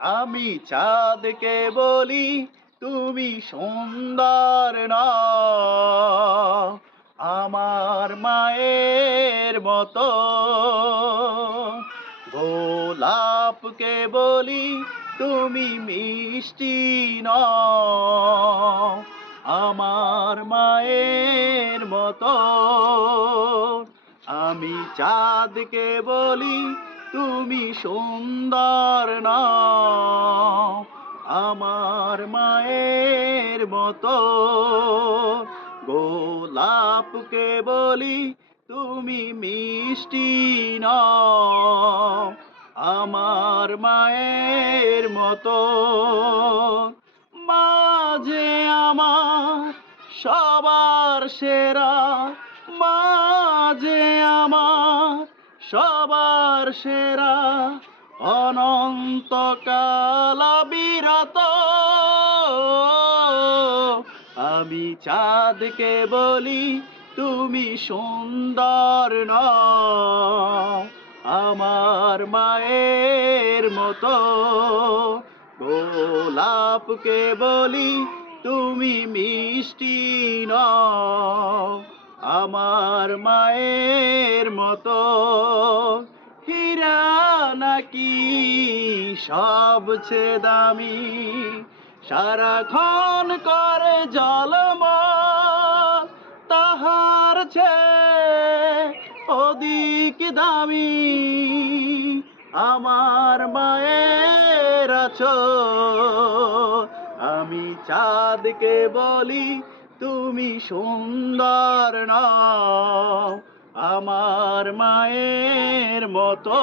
আমি চাঁদকে বলি তুমি সুন্দর নও আমার মায়ের মতো। গোলাপকে বলি তুমি মিষ্টি নও আমার মায়ের মতো। আমি চাঁদকে বলি তুমি সুন্দর নও আমার মায়ের মতো। গোলাপকে বলি তুমি মিষ্টি নও আমার মায়ের মতো। মাঝে আমার সবার সেরা, মাঝে আমার সবার সেরা, অনন্তকাল বিরত। আমি চাঁদকে বলি তুমি সুন্দর নও আমার মায়ের মতো। গোলাপকে বলি তুমি মিষ্টি নও আমার মায়ের মতো। হীরা নাকি সবচেয়ে দামি, সারাক্ষণ করে ঝলমল, তাহার চেয়ে অধিক দামি আমার মায়ের আঁচল। আমি চাঁদকে বলি তুমি সুন্দর নও আমার মায়ের মতো।